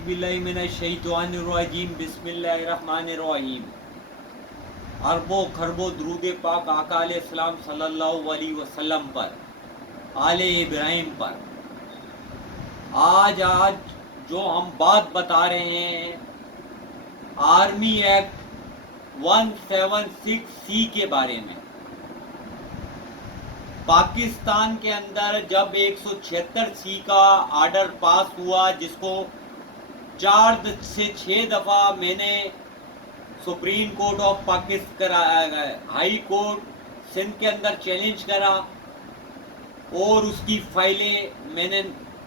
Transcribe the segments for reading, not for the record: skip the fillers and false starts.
बिल्लाहि मिनश्शैतानिर्रजीम बिस्मिल्लाहिर्रहमानिर्रहीम। अरबों खरबों दुरूद पाक आका अलैहिस्सलाम सल्लल्लाहु अलैहि वसल्लम पर, आले इब्राहिम पर। आज जो हम बात बता रहे हैं आर्मी एक्ट 176C के बारे में। पाकिस्तान के अंदर जब 176C का आर्डर पास हुआ, जिसको 4 से 6 दफ़ा मैंने Supreme Court of Pakistan, high court Sindh के अंदर चैलेंज करा और उसकी फाइलें मैंने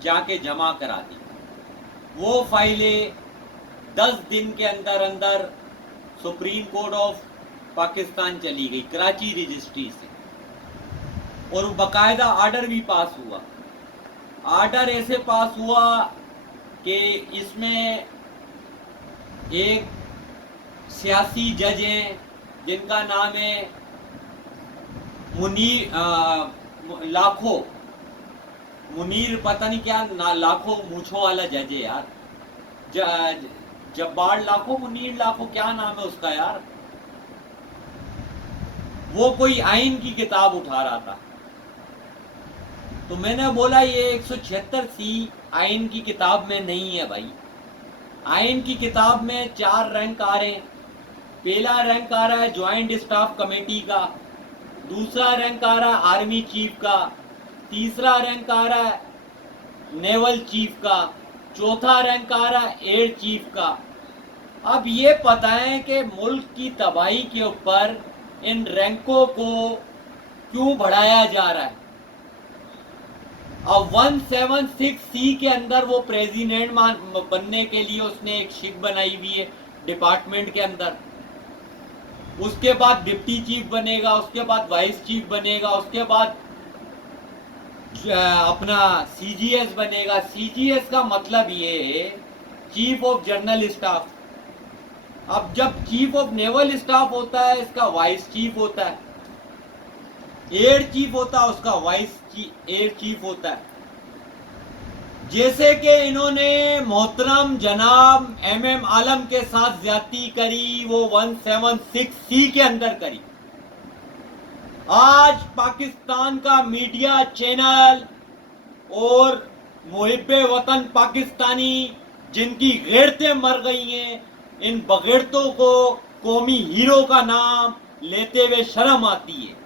जाके जमा करा दी। वो फाइलें 10 दिन के अंदर अंदर सुप्रीम कोर्ट ऑफ पाकिस्तान चली गई कराची रजिस्ट्री से, और बाकायदा आर्डर भी पास हुआ। आर्डर ऐसे पास हुआ कि इसमें एक सियासी जज हैं जिनका नाम है मुनीर पता नहीं क्या लाखों मूछों वाला जज है यार, जब्बार लाखों, मुनीर लाखों, क्या नाम है उसका यार। वो कोई आइन की किताब उठा रहा था, तो मैंने बोला ये 176C आइन की किताब में नहीं है भाई। आइन की किताब में 4 रैंक आ रहे हैं। पहला रैंक आ रहा है ज्वाइंट स्टाफ कमेटी का, दूसरा रैंक आ रहा है आर्मी चीफ का, तीसरा रैंक आ रहा है नेवल चीफ का, चौथा रैंक आ रहा है एयर चीफ का। अब ये पता है कि मुल्क की तबाही के ऊपर इन रैंकों को क्यों बढ़ाया जा रहा है। अब 176C के अंदर वो प्रेसिडेंट बनने के लिए उसने एक शिक बनाई हुई है डिपार्टमेंट के अंदर। उसके बाद डिप्टी चीफ बनेगा, उसके बाद वाइस चीफ बनेगा, उसके बाद अपना CGS बनेगा। CGS का मतलब ये है चीफ ऑफ जनरल स्टाफ। अब जब चीफ ऑफ नेवल स्टाफ होता है, इसका वाइस चीफ होता है। एयर चीफ होता है, उसका वाइस एयर चीफ होता है। जैसे कि इन्होंने मोहतरम जनाब MM आलम के साथ ज्यादती करी, वो 176C के अंदर करी। आज पाकिस्तान का मीडिया चैनल और मुहिब्बे वतन पाकिस्तानी जिनकी गैरतें मर गई हैं, इन बगैरतों को कौमी हीरो का नाम लेते हुए शर्म आती है।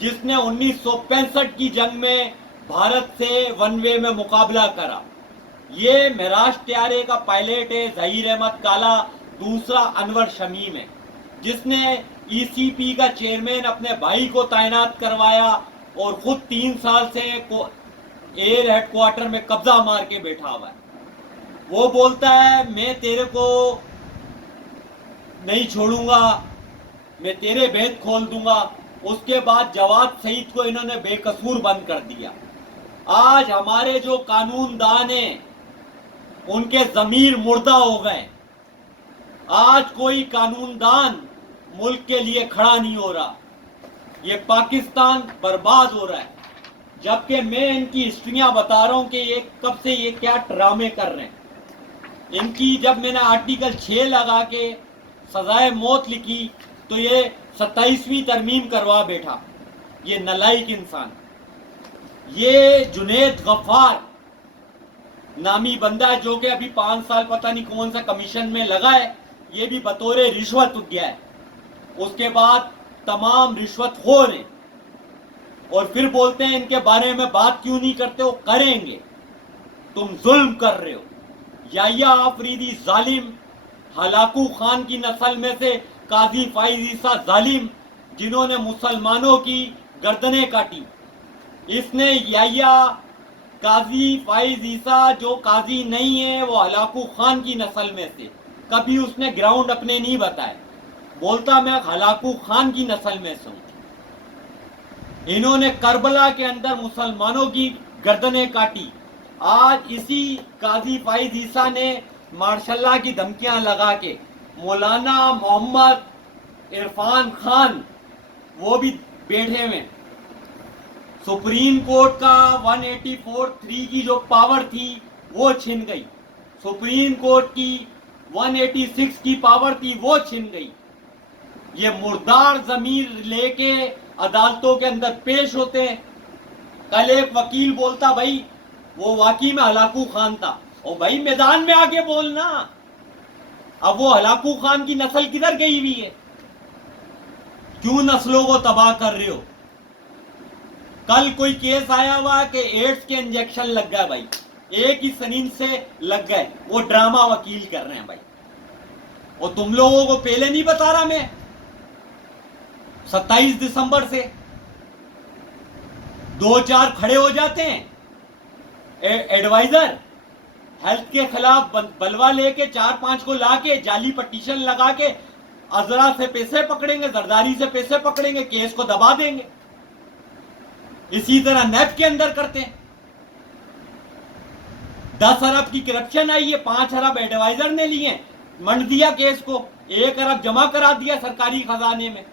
जिसने 1965 की जंग में भारत से वन वे में मुकाबला करा। ये मेराज त्यारे का पायलट है जहीर अहमद काला, दूसरा अनवर शमीम है, जिसने ECP का चेयरमैन अपने भाई को तैनात करवाया और खुद 3 साल से एयर हेडक्वार्टर में कब्जा मार के बैठा हुआ है। वो बोलता है मैं तेरे को नहीं छोड़ूंगा, मैं तेरे भेद खोल दूंगा। उसके बाद जवाद सईद को इन्होंने बेकसूर बंद कर दिया। आज हमारे जो कानूनदान हैं उनके जमीर मुर्दा हो गए। आज कोई कानूनदान मुल्क के लिए खड़ा नहीं हो रहा। ये पाकिस्तान बर्बाद हो रहा है। जबकि मैं इनकी हिस्ट्रियां बता रहा हूं कि ये कब से ये क्या ड्रामे कर रहे हैं। इनकी जब मैंने आर्टिकल 6 लगा के सजाए मौत लिखी तो ये 27वीं तरमीम करवा बैठा। ये नलायक इंसान। ये जुनेद गफ्फार नामी बंदा है जो कि अभी 5 साल पता नहीं कौन सा कमीशन में लगा है, ये भी बतौर रिश्वत गया है। उसके बाद तमाम रिश्वतखोर हैं और फिर बोलते हैं इनके बारे में बात क्यों नहीं करते हो। करेंगे, तुम जुल्म कर रहे हो। याया आफरीदी जालिम, हलाकू खान की नस्ल में से काजी फाइज ईसा जालिम, जिन्होंने मुसलमानों की गर्दनें काटी। इसने याया काजी फाइज ईसा जो काजी नहीं है, वो हलाकू खान की नस्ल में से, कभी उसने ग्राउंड अपने नहीं बताए। बोलता मैं हलाकू खान की नस्ल में से हूं। इन्होंने करबला के अंदर मुसलमानों की गर्दनें काटी। आज इसी काजी फाइज ईसा ने मार्शल्लाह की धमकियां लगा के मौलाना मोहम्मद इरफान खान वो भी बैठे में सुप्रीम कोर्ट का 184(3) की जो पावर थी वो छिन गई। सुप्रीम कोर्ट की 186 की पावर थी वो छिन गई। ये मुर्दार जमीर लेके अदालतों के अंदर पेश होते हैं। कल एक वकील बोलता भाई वो वाकई में हलाकू खान था, और भाई मैदान में आके बोलना। अब वो हलाकू खान की नस्ल किधर गई हुई है? क्यों नस्लों को तबाह कर रहे हो? कल कोई केस आया हुआ कि एड्स के इंजेक्शन लग गए भाई, एक ही सनीन से लग गए, वो ड्रामा वकील कर रहे हैं भाई। और तुम लोगों को पहले नहीं बता रहा मैं? 27 दिसंबर से 2-4 खड़े हो जाते हैं एडवाइजर, हेल्थ के खिलाफ बलवा लेके 4-5 को लाके जाली पटिशन लगा के अजरा से पैसे पकड़ेंगे, जरदारी से पैसे पकड़ेंगे, केस को दबा देंगे। इसी तरह नैब के अंदर करते हैं। 10 अरब की करप्शन आई है, 5 अरब एडवाइजर ने लिए, मंड दिया केस को, 1 अरब जमा करा दिया सरकारी खजाने में।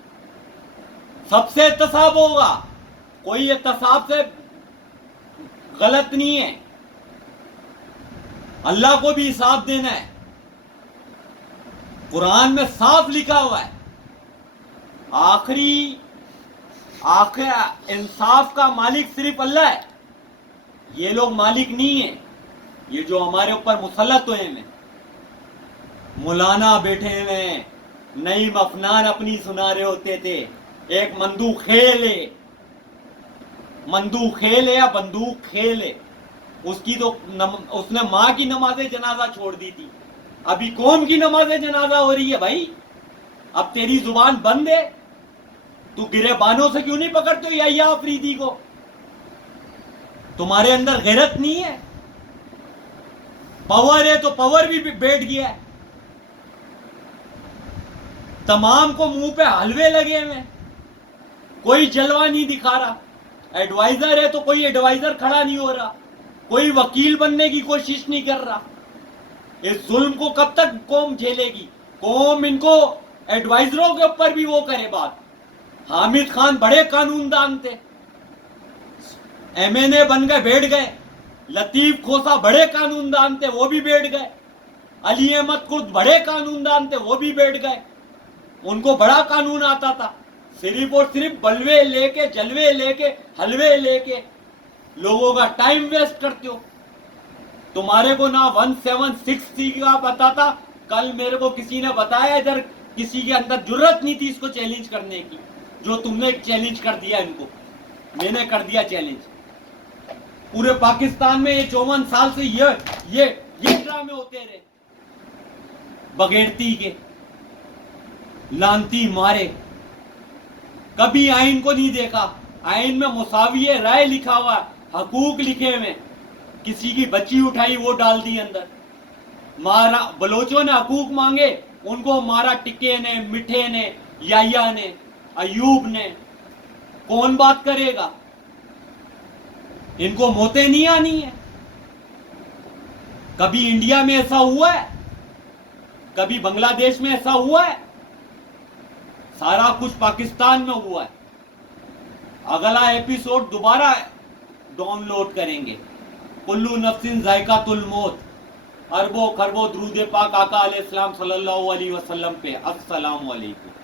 सबसे एहतसाब होगा, कोई एहतसाब से गलत नहीं है, अल्लाह को भी हिसाब देना है। कुरान में साफ लिखा हुआ है, आखिर इंसाफ का मालिक सिर्फ अल्लाह है। ये लोग मालिक नहीं है, ये जो हमारे ऊपर मुसल्लत हुए हैं, मौलाना बैठे हुए, नईम अफनान अपनी सुना रहे होते थे, एक मंदूक खेल है या बंदूक खेल है, उसकी तो उसने माँ की नमाज़े जनाजा छोड़ दी थी, अभी कौम की नमाज़े जनाजा हो रही है भाई। अब तेरी जुबान बंद है, तू गिरेबानों से क्यों नहीं पकड़ते हो या अफरीदी को? तुम्हारे अंदर गैरत नहीं है? पावर है तो पावर भी बैठ गया है, तमाम को मुंह पे हलवे लगे हुए, कोई जलवा नहीं दिखा रहा। एडवाइजर है तो कोई एडवाइजर खड़ा नहीं हो रहा, कोई वकील बनने की कोशिश नहीं कर रहा। इस जुल्म को कब तक कौम झेलेगी? कौम इनको एडवाइजरों के ऊपर भी वो करे बात। हामिद खान बड़े कानूनदान थे, एमएनए बन गए, बैठ गए। लतीफ खोसा बड़े कानूनदान थे, वो भी बैठ गए। अली अहमद खुद बड़े कानूनदान थे, वो भी बैठ गए। उनको बड़ा कानून आता था, सिर्फ और सिर्फ बलवे लेके, जलवे लेके, हलवे लेके लोगों का टाइम वेस्ट करते हो। तुम्हारे को ना 176C का पता था, कल मेरे को किसी ने बताया इधर किसी के अंदर जुर्रत नहीं थी इसको चैलेंज करने की, जो तुमने चैलेंज कर दिया इनको, मैंने कर दिया चैलेंज। पूरे पाकिस्तान में ये 54 साल से ये ड्रामे होते रहे, बगैरती के, लानती मारे। कभी आइन को नहीं देखा। आइन में मुसाविये राय लिखा हुआ, हकूक लिखे हुए, किसी की बच्ची उठाई वो डाल दी अंदर। मारा, बलोचों ने हकूक मांगे, उनको मारा टिक्के ने, मिठे ने, याया ने, अयूब ने। कौन बात करेगा? इनको मौतें नहीं आनी है। कभी इंडिया में ऐसा हुआ है? कभी बांग्लादेश में ऐसा हुआ है? सारा कुछ पाकिस्तान में हुआ है। अगला एपिसोड दोबारा डाउनलोड करेंगे। कुल्लू नफ्सिन जायकातुल मौत, अरबों खरबों दुरूद पाक आका अलैहिस्सलाम सल्लल्लाहु अलैहि वसल्लम पे। अस्सलाम वालेकुम।